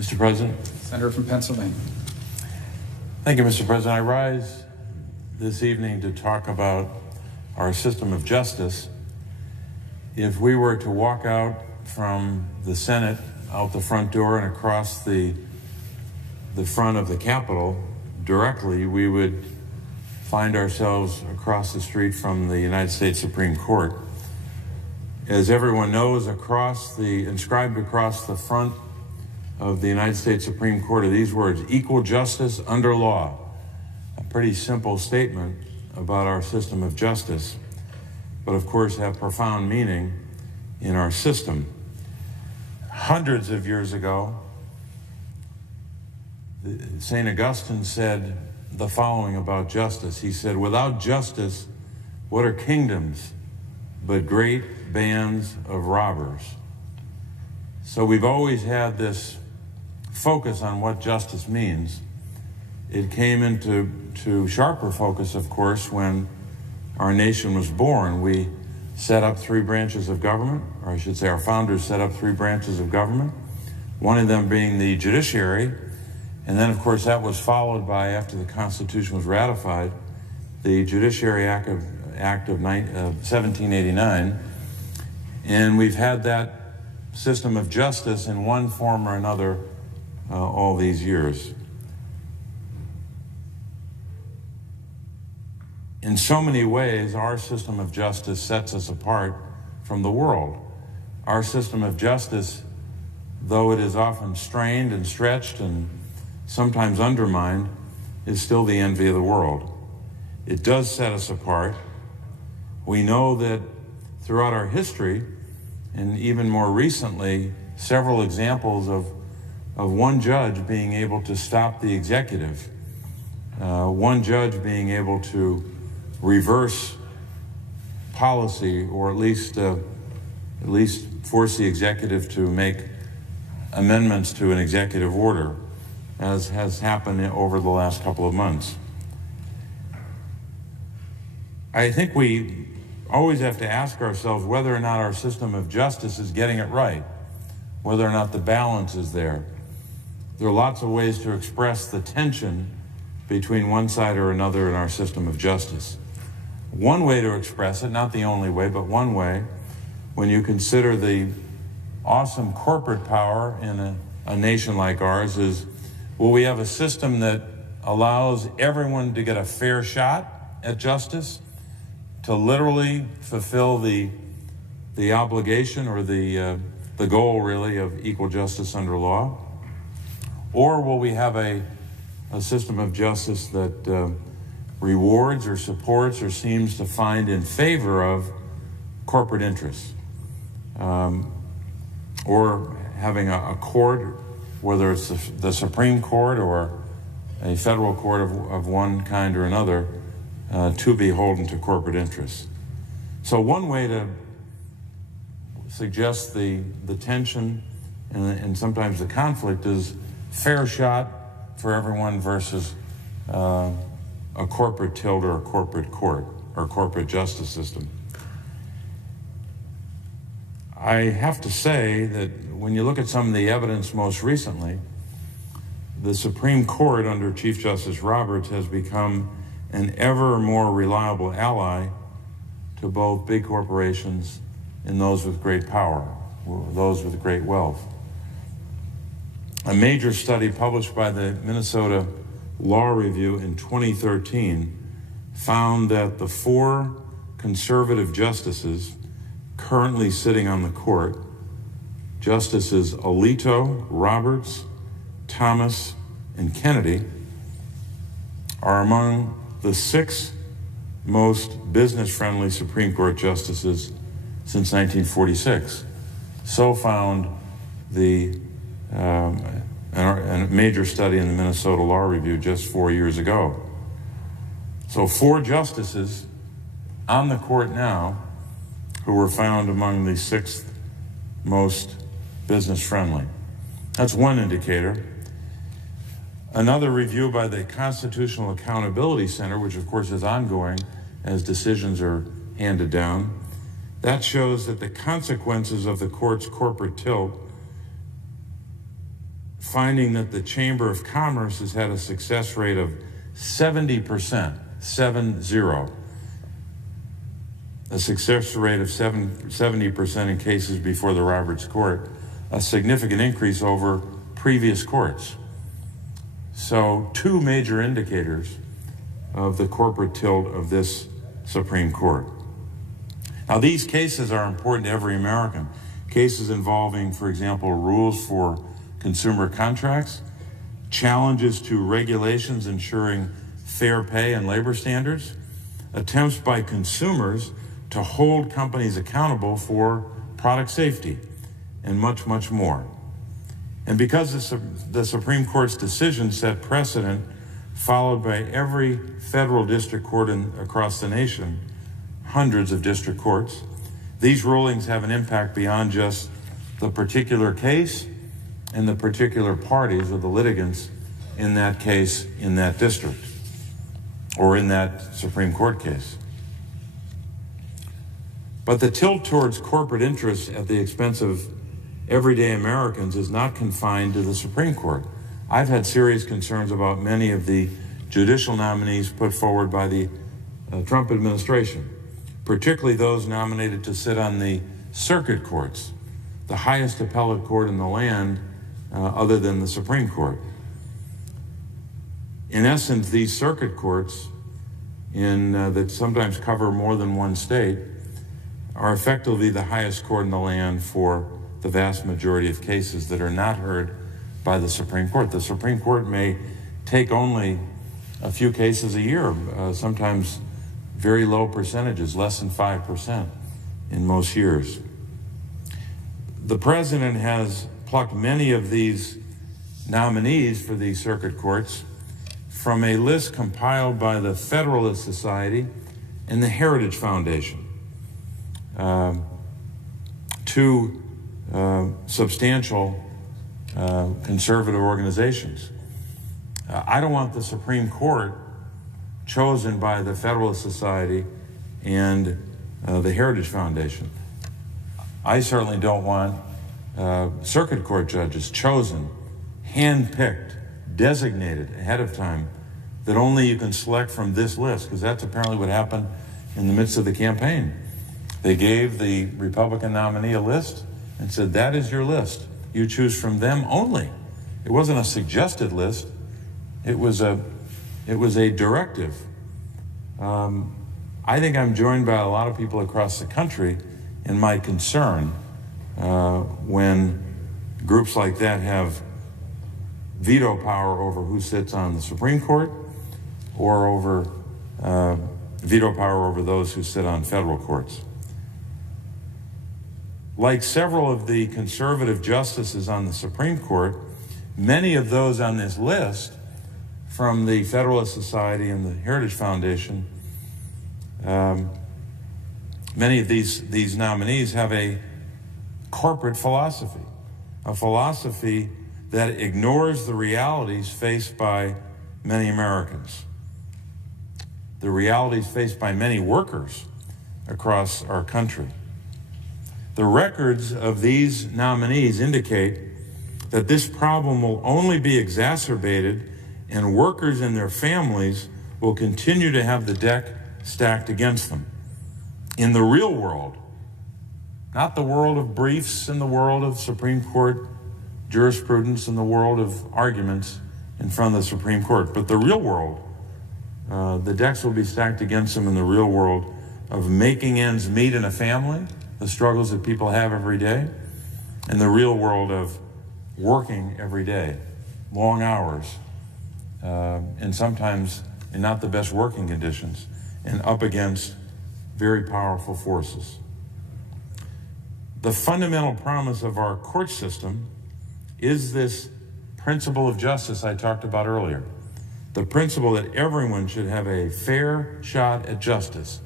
Mr. President. Senator from Pennsylvania. Thank you, Mr. President. I rise this evening to talk about our system of justice. If we were to walk out from the Senate, out the front door and across the front of the Capitol directly, we would find ourselves across the street from the United States Supreme Court. As everyone knows, inscribed across the front of the United States Supreme Court are these words: equal justice under law. A pretty simple statement about our system of justice, but of course have profound meaning in our system. Hundreds of years ago, St. Augustine said the following about justice. He said, "Without justice, what are kingdoms but great bands of robbers?" So we've always had this focus on what justice means. It came into sharper focus, of course, when our nation was born. We set up three branches of government, or I should say our founders set up three branches of government, one of them being the judiciary. And then, of course, that was followed by, after the Constitution was ratified, the Judiciary Act of 1789. And we've had that system of justice in one form or another all these years. In so many ways, our system of justice sets us apart from the world. Our system of justice, though it is often strained and stretched and sometimes undermined, is still the envy of the world. It does set us apart. We know that throughout our history, and even more recently, several examples of one judge being able to stop the executive, one judge being able to reverse policy, or at least force the executive to make amendments to an executive order, as has happened over the last couple of months. I think we always have to ask ourselves whether or not our system of justice is getting it right, whether or not the balance is there. There are lots of ways to express the tension between one side or another in our system of justice. One way to express it, not the only way, but one way, when you consider the awesome corporate power in a nation like ours, is, will we have a system that allows everyone to get a fair shot at justice, to literally fulfill the obligation or the goal, really, of equal justice under law? Or will we have a system of justice that rewards or supports or seems to find in favor of corporate interests? Or having a court, whether it's the Supreme Court or a federal court of one kind or another, to be beholden to corporate interests. So one way to suggest the tension and sometimes the conflict is fair shot for everyone versus a corporate tilt or a corporate court or corporate justice system. I have to say that when you look at some of the evidence most recently, the Supreme Court under Chief Justice Roberts has become an ever more reliable ally to both big corporations and those with great power, those with great wealth. A major study published by the Minnesota Law Review in 2013 found that the 4 conservative justices currently sitting on the court, Justices Alito, Roberts, Thomas, and Kennedy, are among the 6 most business-friendly Supreme Court justices since 1946. So found a major study in the Minnesota Law Review just 4 years ago. So 4 justices on the court now who were found among the 6th most business-friendly. That's one indicator. Another review by the Constitutional Accountability Center, which of course is ongoing as decisions are handed down, that shows that the consequences of the court's corporate tilt finding that the Chamber of Commerce has had a success rate of 70%, 7-0. A success rate of 70% in cases before the Roberts Court, a significant increase over previous courts. So 2 major indicators of the corporate tilt of this Supreme Court. Now, these cases are important to every American. Cases involving, for example, rules for consumer contracts, challenges to regulations ensuring fair pay and labor standards, attempts by consumers to hold companies accountable for product safety, and much, much more. And because the Supreme Court's decision set precedent followed by every federal district court across the nation, hundreds of district courts, these rulings have an impact beyond just the particular case and the particular parties or the litigants in that case in that district or in that Supreme Court case. But the tilt towards corporate interests at the expense of everyday Americans is not confined to the Supreme Court. I've had serious concerns about many of the judicial nominees put forward by the Trump administration, particularly those nominated to sit on the circuit courts, the highest appellate court in the land other than the Supreme Court. In essence, these circuit courts that sometimes cover more than one state are effectively the highest court in the land for the vast majority of cases that are not heard by the Supreme Court. The Supreme Court may take only a few cases a year, sometimes very low percentages, less than 5% in most years. The president has plucked many of these nominees for these circuit courts from a list compiled by the Federalist Society and the Heritage Foundation, 2 substantial conservative organizations. I don't want the Supreme Court chosen by the Federalist Society and the Heritage Foundation. I certainly don't want circuit court judges chosen, hand-picked, designated ahead of time, that only you can select from this list, because that's apparently what happened in the midst of the campaign. They gave the Republican nominee a list and said, that is your list. You choose from them only. It wasn't a suggested list. It was a directive. I think I'm joined by a lot of people across the country in my concern when groups like that have veto power over who sits on the Supreme Court or over veto power over those who sit on federal courts. Like several of the conservative justices on the Supreme Court, many of those on this list from the Federalist Society and the Heritage Foundation, many of these nominees have a corporate philosophy, a philosophy that ignores the realities faced by many Americans, the realities faced by many workers across our country. The records of these nominees indicate that this problem will only be exacerbated and workers and their families will continue to have the deck stacked against them. In the real world, not the world of briefs and the world of Supreme Court jurisprudence and the world of arguments in front of the Supreme Court, but the real world, the decks will be stacked against them in the real world of making ends meet in a family, the struggles that people have every day, and the real world of working every day, long hours, and sometimes in not the best working conditions, and up against very powerful forces. The fundamental promise of our court system is this principle of justice I talked about earlier. The principle that everyone should have a fair shot at justice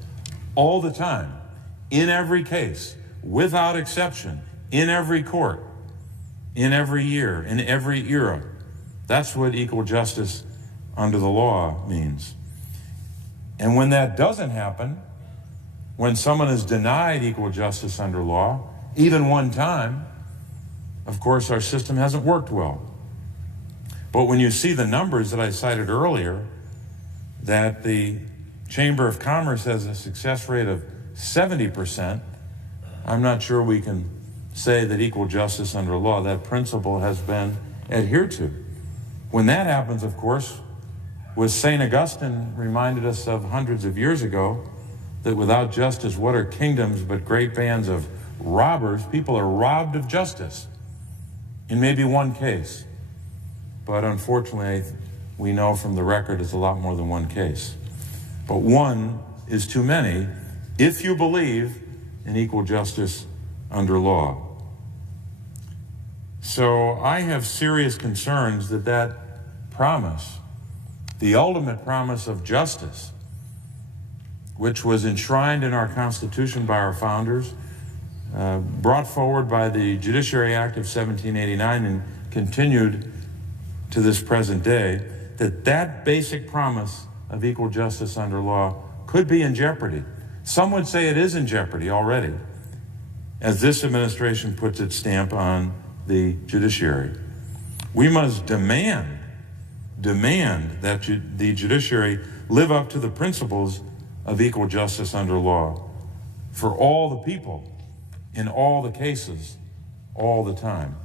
all the time, in every case, without exception, in every court, in every year, in every era. That's what equal justice under the law means. And when that doesn't happen, when someone is denied equal justice under law, even one time, of course, our system hasn't worked well. But when you see the numbers that I cited earlier, that the Chamber of Commerce has a success rate of 70%, I'm not sure we can say that equal justice under law, that principle has been adhered to. When that happens, of course, was St. Augustine reminded us of hundreds of years ago, that without justice, what are kingdoms but great bands of robbers? People are robbed of justice in maybe one case. But unfortunately, we know from the record it's a lot more than one case. But one is too many if you believe in equal justice under law. So I have serious concerns that that promise, the ultimate promise of justice, which was enshrined in our Constitution by our founders, brought forward by the Judiciary Act of 1789 and continued to this present day, that basic promise of equal justice under law could be in jeopardy. Some would say it is in jeopardy already, as this administration puts its stamp on the judiciary. We must demand that the judiciary live up to the principles of equal justice under law for all the people, in all the cases, all the time.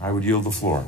I would yield the floor.